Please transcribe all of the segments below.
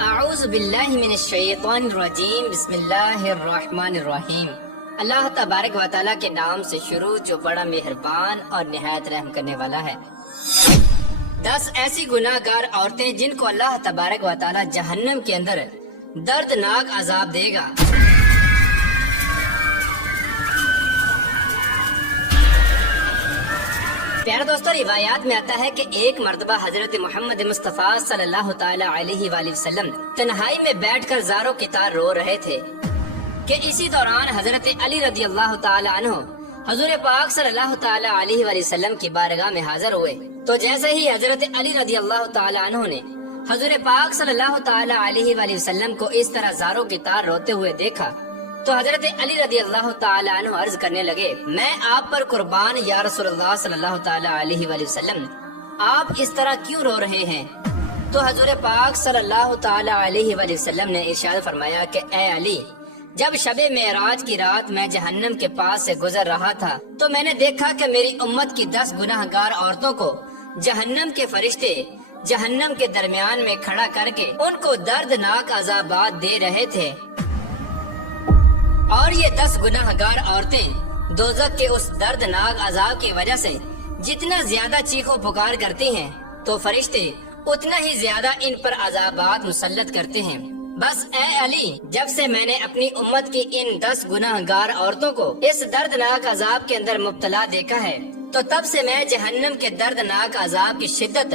اعوذ باللہ من الشیطان الرجیم بسم اللہ الرحمن الرحیم۔ اللہ تبارک و تعالیٰ کے نام سے شروع جو بڑا مہربان اور نہایت رحم کرنے والا ہے۔ 10 ایسی گناہ گار عورتیں جن کو اللہ تبارک و تعالیٰ جہنم کے اندر دردناک عذاب دے گا۔ پیارے دوستوں، روایات میں آتا ہے کہ ایک مرتبہ حضرت محمد مصطفیٰ صلی اللہ تعالی علیہ وآلہ وسلم تنہائی میں بیٹھ کر زاروں کی طرح رو رہے تھے کہ اسی دوران حضرت علی رضی اللہ تعالی عنہ حضور پاک صلی اللہ تعالی علیہ وآلہ وسلم کی بارگاہ میں حاضر ہوئے۔ تو جیسے ہی حضرت علی رضی اللہ تعالی عنہ نے حضور پاک صلی اللہ تعالی علیہ وآلہ وسلم کو اس طرح زاروں کی طرح روتے ہوئے دیکھا تو حضرت علی رضی اللہ تعالی عنہ عرض کرنے لگے، میں آپ پر قربان یا رسول اللہ صلی اللہ تعالی علیہ وآلہ وسلم، آپ اس طرح کیوں رو رہے ہیں؟ تو حضور پاک صلی اللہ تعالی علیہ وآلہ وسلم نے ارشاد فرمایا کہ اے علی، جب شب معراج کی رات میں جہنم کے پاس سے گزر رہا تھا تو میں نے دیکھا کہ میری امت کی 10 گناہ گار عورتوں کو جہنم کے فرشتے جہنم کے درمیان میں کھڑا کر کے ان کو دردناک عذابات دے رہے تھے، اور یہ 10 گناہ گار عورتیں دوزخ کے اس دردناک عذاب کی وجہ سے جتنا زیادہ چیخو پکار کرتی ہیں تو فرشتے اتنا ہی زیادہ ان پر عذابات مسلط کرتے ہیں۔ بس اے علی، جب سے میں نے اپنی امت کی ان 10 گناہ گار عورتوں کو اس دردناک عذاب کے اندر مبتلا دیکھا ہے تو تب سے میں جہنم کے دردناک عذاب کی شدت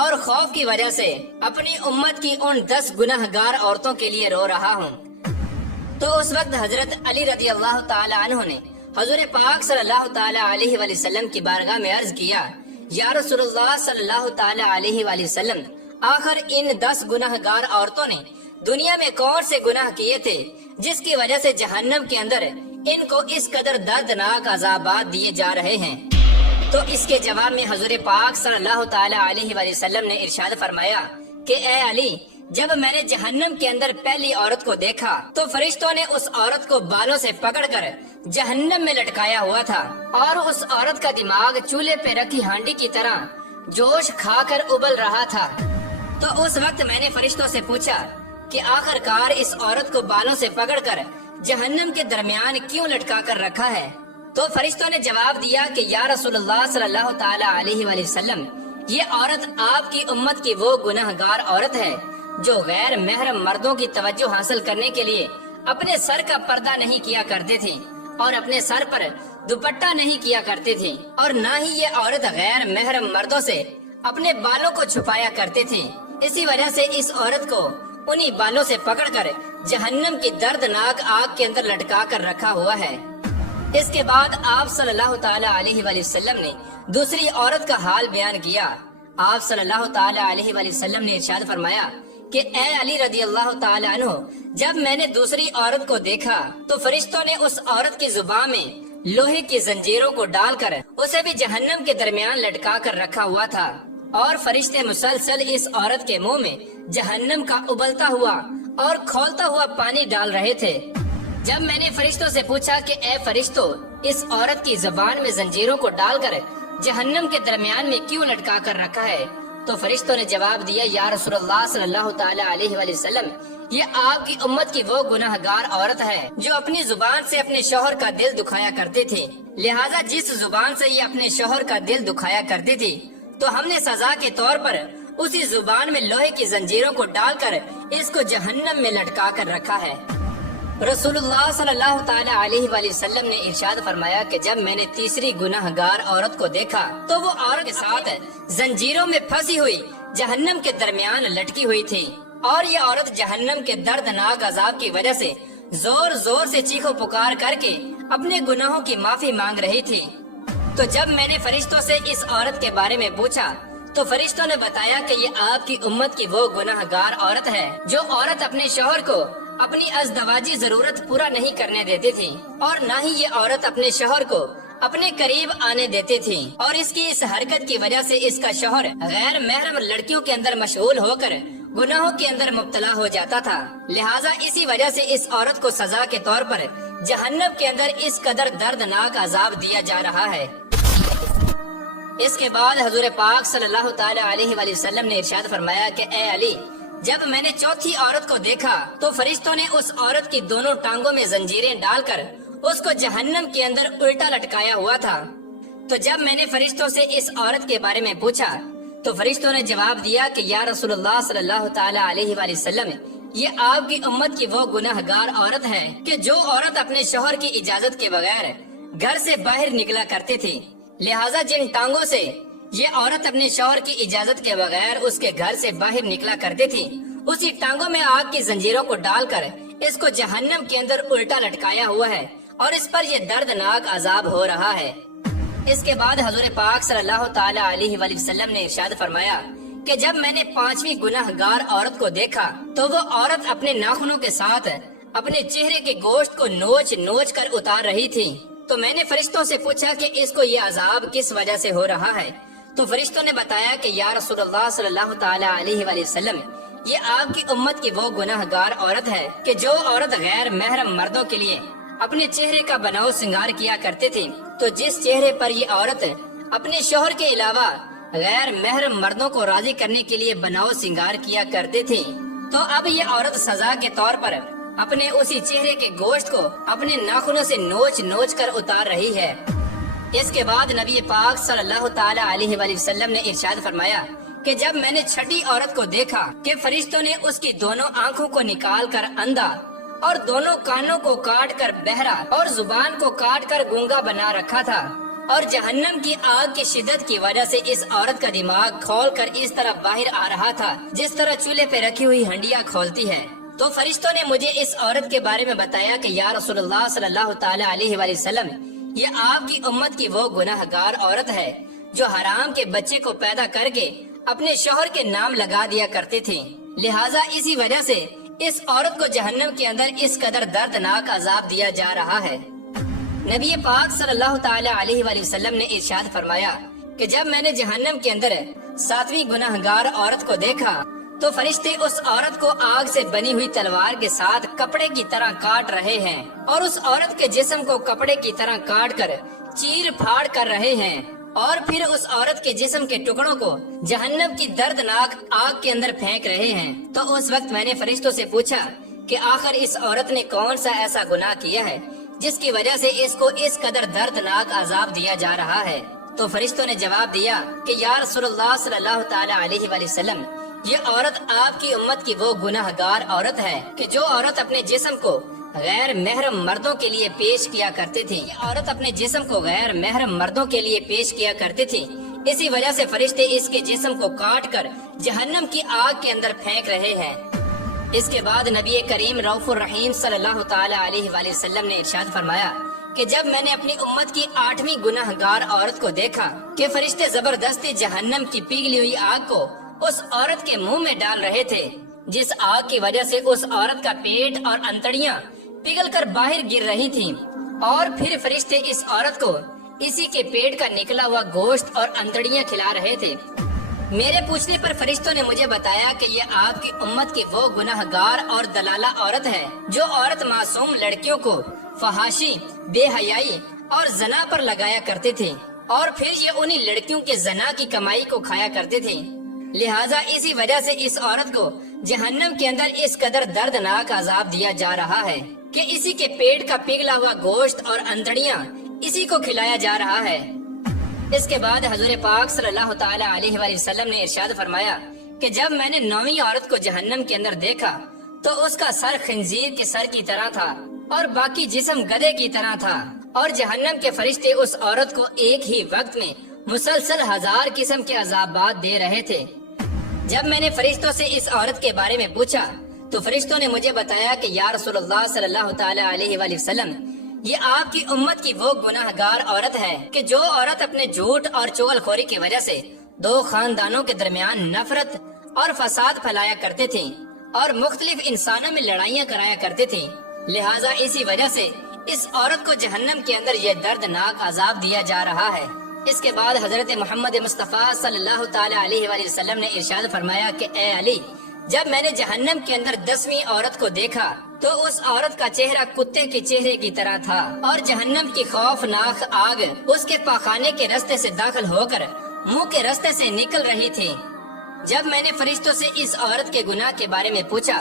اور خوف کی وجہ سے اپنی امت کی ان 10 گناہ گار عورتوں کے لیے رو رہا ہوں۔ تو اس وقت حضرت علی رضی اللہ تعالی عنہ نے حضور پاک صلی اللہ تعالی علیہ وآلہ وسلم کی بارگاہ میں عرض کیا، یا رسول اللہ صلی اللہ تعالی علیہ وآلہ وسلم، آخر ان 10 گناہ گار عورتوں نے دنیا میں کون سے گناہ کیے تھے جس کی وجہ سے جہنم کے اندر ان کو اس قدر دردناک عذابات دیے جا رہے ہیں؟ تو اس کے جواب میں حضور پاک صلی اللہ تعالی علیہ وآلہ وسلم نے ارشاد فرمایا کہ اے علی، جب میں نے جہنم کے اندر پہلی عورت کو دیکھا تو فرشتوں نے اس عورت کو بالوں سے پکڑ کر جہنم میں لٹکایا ہوا تھا، اور اس عورت کا دماغ چولہے پہ رکھی ہانڈی کی طرح جوش کھا کر ابل رہا تھا۔ تو اس وقت میں نے فرشتوں سے پوچھا کہ آخر کار اس عورت کو بالوں سے پکڑ کر جہنم کے درمیان کیوں لٹکا کر رکھا ہے؟ تو فرشتوں نے جواب دیا کہ یا رسول اللہ صلی اللہ تعالی علیہ وآلہ وسلم، یہ عورت آپ کی امت کی وہ گناہ گار عورت ہے جو غیر محرم مردوں کی توجہ حاصل کرنے کے لیے اپنے سر کا پردہ نہیں کیا کرتے تھے اور اپنے سر پر دوپٹہ نہیں کیا کرتے تھے، اور نہ ہی یہ عورت غیر محرم مردوں سے اپنے بالوں کو چھپایا کرتے تھے۔ اسی وجہ سے اس عورت کو انہی بالوں سے پکڑ کر جہنم کی دردناک آگ کے اندر لٹکا کر رکھا ہوا ہے۔ اس کے بعد آپ صلی اللہ تعالی علیہ وآلہ وسلم نے دوسری عورت کا حال بیان کیا۔ آپ صلی اللہ تعالی علیہ وآلہ وسلم نے ارشاد فرمایا کہ اے علی رضی اللہ تعالی عنہ، جب میں نے دوسری عورت کو دیکھا تو فرشتوں نے اس عورت کی زبان میں لوہے کی زنجیروں کو ڈال کر اسے بھی جہنم کے درمیان لٹکا کر رکھا ہوا تھا، اور فرشتے مسلسل اس عورت کے منہ میں جہنم کا ابلتا ہوا اور کھولتا ہوا پانی ڈال رہے تھے۔ جب میں نے فرشتوں سے پوچھا کہ اے فرشتوں، اس عورت کی زبان میں زنجیروں کو ڈال کر جہنم کے درمیان میں کیوں لٹکا کر رکھا ہے؟ تو فرشتوں نے جواب دیا، یا رسول اللہ صلی اللہ تعالی علیہ وآلہ وسلم، یہ آپ کی امت کی وہ گناہ گار عورت ہے جو اپنی زبان سے اپنے شوہر کا دل دکھایا کرتے تھے، لہٰذا جس زبان سے یہ اپنے شوہر کا دل دکھایا کرتی تھی تو ہم نے سزا کے طور پر اسی زبان میں لوہے کی زنجیروں کو ڈال کر اس کو جہنم میں لٹکا کر رکھا ہے۔ رسول اللہ صلی اللہ تعالی علیہ وآلہ وسلم نے ارشاد فرمایا کہ جب میں نے تیسری گناہ گار عورت کو دیکھا تو وہ عورت کے ساتھ زنجیروں میں پھنسی ہوئی جہنم کے درمیان لٹکی ہوئی تھی، اور یہ عورت جہنم کے دردناک عذاب کی وجہ سے زور زور سے چیخو پکار کر کے اپنے گناہوں کی معافی مانگ رہی تھی۔ تو جب میں نے فرشتوں سے اس عورت کے بارے میں پوچھا تو فرشتوں نے بتایا کہ یہ آپ کی امت کی وہ گناہ گار عورت ہے جو عورت اپنے شوہر کو اپنی ازدواجی ضرورت پورا نہیں کرنے دیتی تھی، اور نہ ہی یہ عورت اپنے شوہر کو اپنے قریب آنے دیتی تھی، اور اس کی اس حرکت کی وجہ سے اس کا شوہر غیر محرم لڑکیوں کے اندر مشغول ہو کر گناہوں کے اندر مبتلا ہو جاتا تھا، لہٰذا اسی وجہ سے اس عورت کو سزا کے طور پر جہنم کے اندر اس قدر دردناک عذاب دیا جا رہا ہے۔ اس کے بعد حضور پاک صلی اللہ تعالی علیہ وآلہ وسلم نے ارشاد فرمایا کہ اے علی، جب میں نے چوتھی عورت کو دیکھا تو فرشتوں نے اس عورت کی دونوں ٹانگوں میں زنجیریں ڈال کر اس کو جہنم کے اندر الٹا لٹکایا ہوا تھا۔ تو جب میں نے فرشتوں سے اس عورت کے بارے میں پوچھا تو فرشتوں نے جواب دیا کہ یا رسول اللہ صلی اللہ تعالی علیہ وآلہ وسلم، یہ آپ کی امت کی وہ گناہ گار عورت ہے کہ جو عورت اپنے شوہر کی اجازت کے بغیر گھر سے باہر نکلا کرتی تھی، لہٰذا جن ٹانگوں سے یہ عورت اپنے شوہر کی اجازت کے بغیر اس کے گھر سے باہر نکلا کرتی تھی، اسی ٹانگوں میں آگ کی زنجیروں کو ڈال کر اس کو جہنم کے اندر الٹا لٹکایا ہوا ہے اور اس پر یہ دردناک عذاب ہو رہا ہے۔ اس کے بعد حضور پاک صلی اللہ تعالی علیہ وآلہ وسلم نے ارشاد فرمایا کہ جب میں نے پانچویں گناہ گار عورت کو دیکھا تو وہ عورت اپنے ناخنوں کے ساتھ اپنے چہرے کے گوشت کو نوچ نوچ کر اتار رہی تھی۔ تو میں نے فرشتوں سے پوچھا کہ اس کو یہ عذاب کس وجہ سے ہو رہا ہے؟ تو فرشتوں نے بتایا کہ یا رسول اللہ صلی اللہ تعالی علیہ وآلہ وسلم، یہ آپ کی امت کی وہ گناہ گار عورت ہے کہ جو عورت غیر محرم مردوں کے لیے اپنے چہرے کا بناؤ سنگار کیا کرتے تھے، تو جس چہرے پر یہ عورت اپنے شوہر کے علاوہ غیر محرم مردوں کو راضی کرنے کے لیے بناؤ سنگار کیا کرتے تھے، تو اب یہ عورت سزا کے طور پر اپنے اسی چہرے کے گوشت کو اپنے ناخنوں سے نوچ نوچ کر اتار رہی ہے۔ اس کے بعد نبی پاک صلی اللہ تعالی علیہ وآلہ وسلم نے ارشاد فرمایا کہ جب میں نے چھٹی عورت کو دیکھا کہ فرشتوں نے اس کی دونوں آنکھوں کو نکال کر اندھا اور دونوں کانوں کو کاٹ کر بہرا اور زبان کو کاٹ کر گونگا بنا رکھا تھا، اور جہنم کی آگ کی شدت کی وجہ سے اس عورت کا دماغ کھول کر اس طرح باہر آ رہا تھا جس طرح چولہے پہ رکھی ہوئی ہنڈیاں کھولتی ہے، تو فرشتوں نے مجھے اس عورت کے بارے میں بتایا کہ یا رسول اللہ صلی اللہ تعالی علیہ وآلہ وسلم، یہ آپ کی امت کی وہ گناہ گار عورت ہے جو حرام کے بچے کو پیدا کر کے اپنے شوہر کے نام لگا دیا کرتے تھے، لہٰذا اسی وجہ سے اس عورت کو جہنم کے اندر اس قدر دردناک عذاب دیا جا رہا ہے۔ نبی پاک صلی اللہ تعالی علیہ وآلہ وسلم نے ارشاد فرمایا کہ جب میں نے جہنم کے اندر ساتویں گناہ گار عورت کو دیکھا تو فرشتے اس عورت کو آگ سے بنی ہوئی تلوار کے ساتھ کپڑے کی طرح کاٹ رہے ہیں اور اس عورت کے جسم کو کپڑے کی طرح کاٹ کر چیر پھاڑ کر رہے ہیں، اور پھر اس عورت کے جسم کے ٹکڑوں کو جہنم کی دردناک آگ کے اندر پھینک رہے ہیں۔ تو اس وقت میں نے فرشتوں سے پوچھا کہ آخر اس عورت نے کون سا ایسا گناہ کیا ہے جس کی وجہ سے اس کو اس قدر دردناک عذاب دیا جا رہا ہے؟ تو فرشتوں نے جواب دیا کہ یا رسول اللہ صلی اللہ تعالی علیہ وآلہ وسلم، یہ عورت آپ کی امت کی وہ گناہ گار عورت ہے کہ جو عورت اپنے جسم کو غیر محرم مردوں کے لیے پیش کیا کرتے تھے، یہ عورت اپنے جسم کو غیر محرم مردوں کے لیے پیش کیا کرتے تھے، اسی وجہ سے فرشتے اس کے جسم کو کاٹ کر جہنم کی آگ کے اندر پھینک رہے ہیں۔ اس کے بعد نبی کریم رؤوف الرحیم صلی اللہ تعالی علیہ وآلہ وسلم نے ارشاد فرمایا کہ جب میں نے اپنی امت کی 8ویں گناہ گار عورت کو دیکھا کہ فرشتے زبردستی جہنم کی پگھلی ہوئی آگ کو اس عورت کے منہ میں ڈال رہے تھے، جس آگ کی وجہ سے اس عورت کا پیٹ اور انتڑیاں پگھل کر باہر گر رہی تھیں، اور پھر فرشتے اس عورت کو اسی کے پیٹ کا نکلا ہوا گوشت اور انتڑیاں کھلا رہے تھے۔ میرے پوچھنے پر فرشتوں نے مجھے بتایا کہ یہ آپ کی امت کی وہ گناہ گار اور دلالہ عورت ہے جو عورت معصوم لڑکیوں کو فحاشی، بے حیائی اور زنا پر لگایا کرتے تھے، اور پھر یہ انہی لڑکیوں کے زنا کی کمائی کو کھایا کرتے تھے، لہٰذا اسی وجہ سے اس عورت کو جہنم کے اندر اس قدر دردناک عذاب دیا جا رہا ہے کہ اسی کے پیٹ کا پگھلا ہوا گوشت اور انتڑیاں اسی کو کھلایا جا رہا ہے۔ اس کے بعد حضور پاک صلی اللہ تعالی علیہ وآلہ وسلم نے ارشاد فرمایا کہ جب میں نے 9ویں عورت کو جہنم کے اندر دیکھا تو اس کا سر خنزیر کے سر کی طرح تھا اور باقی جسم گدھے کی طرح تھا، اور جہنم کے فرشتے اس عورت کو ایک ہی وقت میں مسلسل 1000 قسم کے عذابات دے رہے تھے۔ جب میں نے فرشتوں سے اس عورت کے بارے میں پوچھا تو فرشتوں نے مجھے بتایا کہ یا رسول اللہ صلی اللہ تعالی علیہ وآلہ وسلم، یہ آپ کی امت کی وہ گناہ گار عورت ہے کہ جو عورت اپنے جھوٹ اور چغل خوری کی وجہ سے 2 خاندانوں کے درمیان نفرت اور فساد پھیلایا کرتے تھے اور مختلف انسانوں میں لڑائیاں کرایا کرتے تھے، لہٰذا اسی وجہ سے اس عورت کو جہنم کے اندر یہ دردناک عذاب دیا جا رہا ہے۔ اس کے بعد حضرت محمد مصطفیٰ صلی اللہ تعالی علیہ وآلہ وسلم نے ارشاد فرمایا کہ اے علی، جب میں نے جہنم کے اندر 10ویں عورت کو دیکھا تو اس عورت کا چہرہ کتے کے چہرے کی طرح تھا، اور جہنم کی خوفناک آگ اس کے پاخانے کے راستے سے داخل ہو کر منہ کے راستے سے نکل رہی تھی۔ جب میں نے فرشتوں سے اس عورت کے گناہ کے بارے میں پوچھا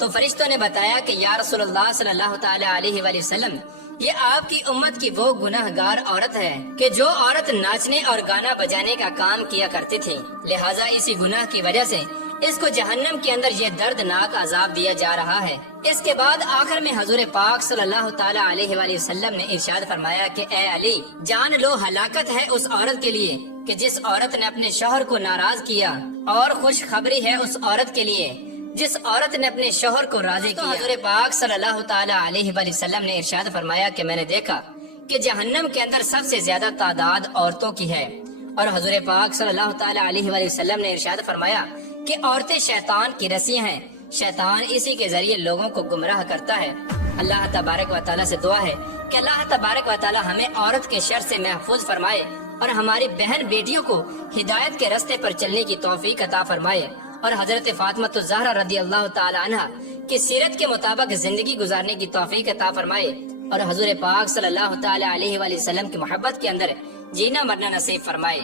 تو فرشتوں نے بتایا کہ یا رسول اللہ صلی اللہ تعالی علیہ وآلہ وسلم، یہ آپ کی امت کی وہ گناہ گار عورت ہے کہ جو عورت ناچنے اور گانا بجانے کا کام کیا کرتی تھی، لہٰذا اسی گناہ کی وجہ سے اس کو جہنم کے اندر یہ دردناک عذاب دیا جا رہا ہے۔ اس کے بعد آخر میں حضور پاک صلی اللہ تعالی علیہ وآلہ وسلم نے ارشاد فرمایا کہ اے علی، جان لو ہلاکت ہے اس عورت کے لیے کہ جس عورت نے اپنے شوہر کو ناراض کیا، اور خوشخبری ہے اس عورت کے لیے جس عورت نے اپنے شوہر کو راضی کیا۔ حضور پاک صلی اللہ تعالی علیہ وآلہ وسلم نے ارشاد فرمایا کہ میں نے دیکھا کہ جہنم کے اندر سب سے زیادہ تعداد عورتوں کی ہے، اور حضور پاک صلی اللہ تعالی علیہ وآلہ وسلم نے ارشاد فرمایا کہ عورتیں شیطان کی رسیاں ہیں، شیطان اسی کے ذریعے لوگوں کو گمراہ کرتا ہے۔ اللہ تبارک و تعالیٰ سے دعا ہے کہ اللہ تبارک و تعالیٰ ہمیں عورت کے شر سے محفوظ فرمائے اور ہماری بہن بیٹیوں کو ہدایت کے راستے پر چلنے کی توفیق عطا فرمائے، اور حضرت فاطمہ الزہرا رضی اللہ تعالی عنہ کی سیرت کے مطابق زندگی گزارنے کی توفیق عطا فرمائے، اور حضور پاک صلی اللہ تعالی علیہ وآلہ وسلم کی محبت کے اندر جینا مرنا نصیب فرمائے۔